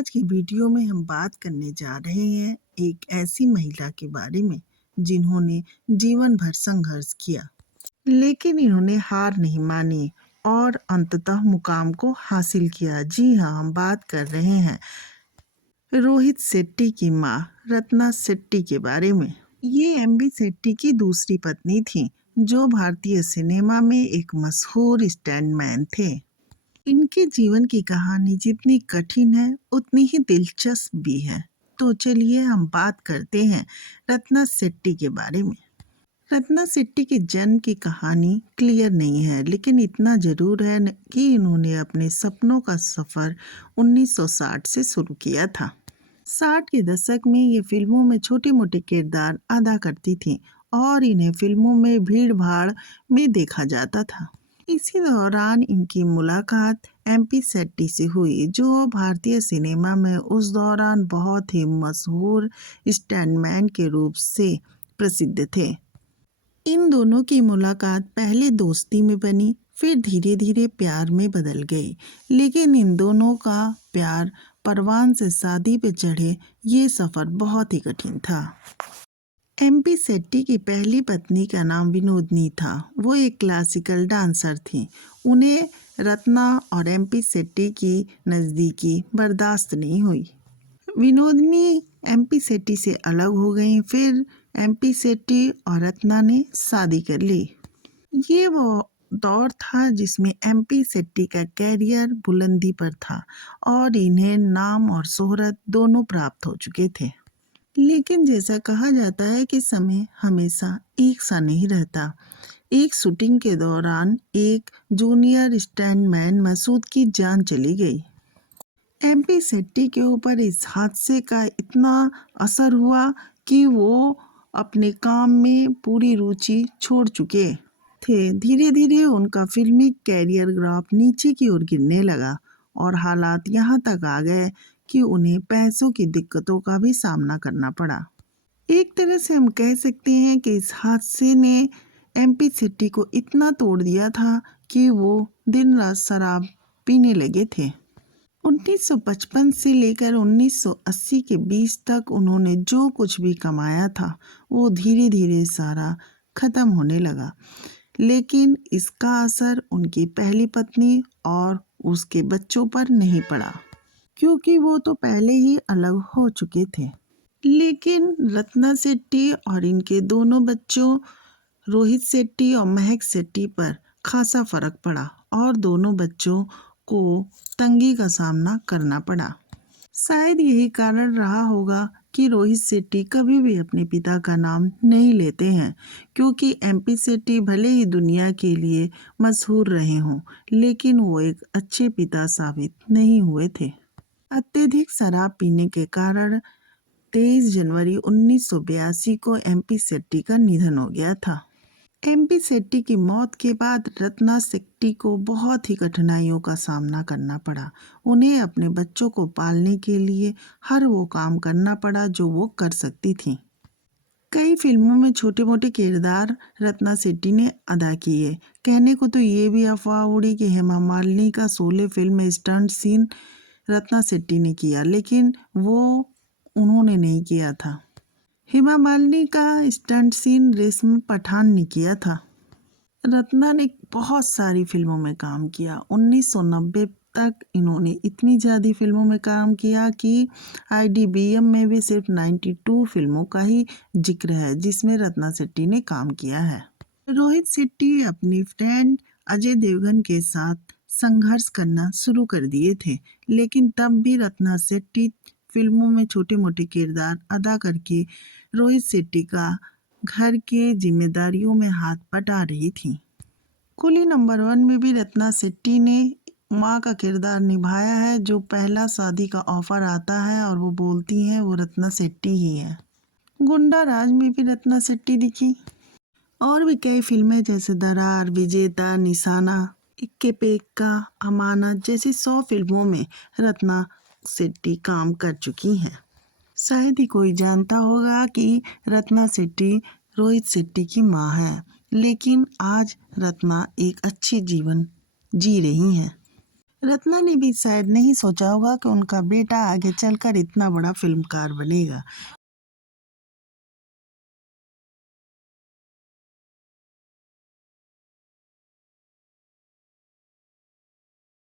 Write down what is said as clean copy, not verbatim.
आज की वीडियो में हम बात करने जा रहे हैं एक ऐसी महिला के बारे में जिन्होंने जीवन भर संघर्ष किया, लेकिन इन्होंने हार नहीं मानी और अंततः मुकाम को हासिल किया। जी हाँ, हम बात कर रहे हैं रोहित शेट्टी की मां रत्ना शेट्टी के बारे में। ये एमबी शेट्टी की दूसरी पत्नी थी, जो भारतीय सिनेमा में एक मशहूर स्टंटमैन थे। इनके जीवन की कहानी जितनी कठिन है उतनी ही दिलचस्प भी है। तो चलिए हम बात करते हैं रत्ना शेट्टी के बारे में। रत्ना शेट्टी के जन्म की कहानी क्लियर नहीं है, लेकिन इतना जरूर है कि इन्होंने अपने सपनों का सफर 1960 से शुरू किया था। 60 के दशक में ये फिल्मों में छोटे मोटे किरदार अदा करती थी और इन्हें फिल्मों में भीड़ भाड़ में देखा जाता था। इसी दौरान इनकी मुलाकात एमपी शेट्टी से हुई, जो भारतीय सिनेमा में उस दौरान बहुत ही मशहूर स्टंटमैन के रूप से प्रसिद्ध थे। इन दोनों की मुलाकात पहले दोस्ती में बनी, फिर धीरे धीरे प्यार में बदल गई। लेकिन इन दोनों का प्यार परवान से शादी पे चढ़े ये सफ़र बहुत ही कठिन था। एमपी शेट्टी की पहली पत्नी का नाम विनोदनी था। वो एक क्लासिकल डांसर थी। उन्हें रत्ना और एमपी शेट्टी की नज़दीकी बर्दाश्त नहीं हुई। विनोदनी एमपी शेट्टी से अलग हो गई। फिर एमपी शेट्टी और रत्ना ने शादी कर ली। ये वो दौर था जिसमें एमपी शेट्टी का कैरियर बुलंदी पर था और इन्हें नाम और शोहरत दोनों प्राप्त हो चुके थे। लेकिन जैसा कहा जाता है कि समय हमेशा एक सा नहीं रहता। एक शूटिंग के दौरान एक जूनियर स्टंटमैन मसूद की जान चली गई। एमपी शेट्टी के ऊपर इस हादसे का इतना असर हुआ कि वो अपने काम में पूरी रुचि छोड़ चुके थे। धीरे धीरे उनका फिल्मी कैरियर ग्राफ नीचे की ओर गिरने लगा और हालात यहाँ तक आ गए कि उन्हें पैसों की दिक्कतों का भी सामना करना पड़ा। एक तरह से हम कह सकते हैं कि इस हादसे ने एमपी शेट्टी को इतना तोड़ दिया था कि वो दिन रात शराब पीने लगे थे। 1955 से लेकर 1980 के बीच तक उन्होंने जो कुछ भी कमाया था वो धीरे धीरे सारा खत्म होने लगा। लेकिन इसका असर उनकी पहली पत्नी और उसके बच्चों पर नहीं पड़ा, क्योंकि वो तो पहले ही अलग हो चुके थे। लेकिन रत्ना शेट्टी और इनके दोनों बच्चों रोहित शेट्टी और महक शेट्टी पर खासा फर्क पड़ा और दोनों बच्चों को तंगी का सामना करना पड़ा। शायद यही कारण रहा होगा कि रोहित शेट्टी कभी भी अपने पिता का नाम नहीं लेते हैं, क्योंकि एमपी शेट्टी भले ही दुनिया के लिए मशहूर रहे हों, लेकिन वो एक अच्छे पिता साबित नहीं हुए थे। अत्यधिक शराब पीने के कारण 23 जनवरी 1982 को एमपी शेट्टी का निधन हो गया था। एमपी शेट्टी की मौत के बाद रत्ना शेट्टी को बहुत ही कठिनाइयों का सामना करना पड़ा। उन्हें अपने बच्चों को पालने के लिए हर वो काम करना पड़ा जो वो कर सकती थी। कई फिल्मों में छोटे मोटे किरदार रत्ना शेट्टी ने अदा किए। कहने को तो ये भी अफवाह उड़ी कि हेमा मालिनी का शोले फिल्म में स्टंट सीन रत्ना शेट्टी ने किया, लेकिन वो उन्होंने नहीं किया था। हेमा मालिनी का स्टंट सीन रेशम पठान ने किया था। रत्ना ने बहुत सारी फिल्मों में काम किया। 1990 तक इन्होंने इतनी ज़्यादा फिल्मों में काम किया कि आईडीबीएम में भी सिर्फ 92 फिल्मों का ही जिक्र है जिसमें रत्ना शेट्टी ने काम किया है। रोहित शेट्टी अपनी फ्रेंड अजय देवगन के साथ संघर्ष करना शुरू कर दिए थे, लेकिन तब भी रत्ना शेट्टी फिल्मों में छोटे मोटे किरदार अदा करके रोहित शेट्टी का घर के जिम्मेदारियों में हाथ बटा रही थी। कुली नंबर 1 में भी रत्ना शेट्टी ने माँ का किरदार निभाया है। जो पहला शादी का ऑफर आता है और वो बोलती हैं वो रत्ना शेट्टी ही है। गुंडा राज में भी रत्ना शेट्टी दिखी और भी कई फिल्में जैसे दरार, विजेता, निशाना, इक्के पे इक्का, अमानत जैसी 100 फिल्मों में रत्ना शेट्टी काम कर चुकी हैं। शायद ही कोई जानता होगा कि रत्ना शेट्टी रोहित शेट्टी की माँ है, लेकिन आज रत्ना एक अच्छी जीवन जी रही हैं। रत्ना ने भी शायद नहीं सोचा होगा कि उनका बेटा आगे चलकर इतना बड़ा फिल्मकार बनेगा।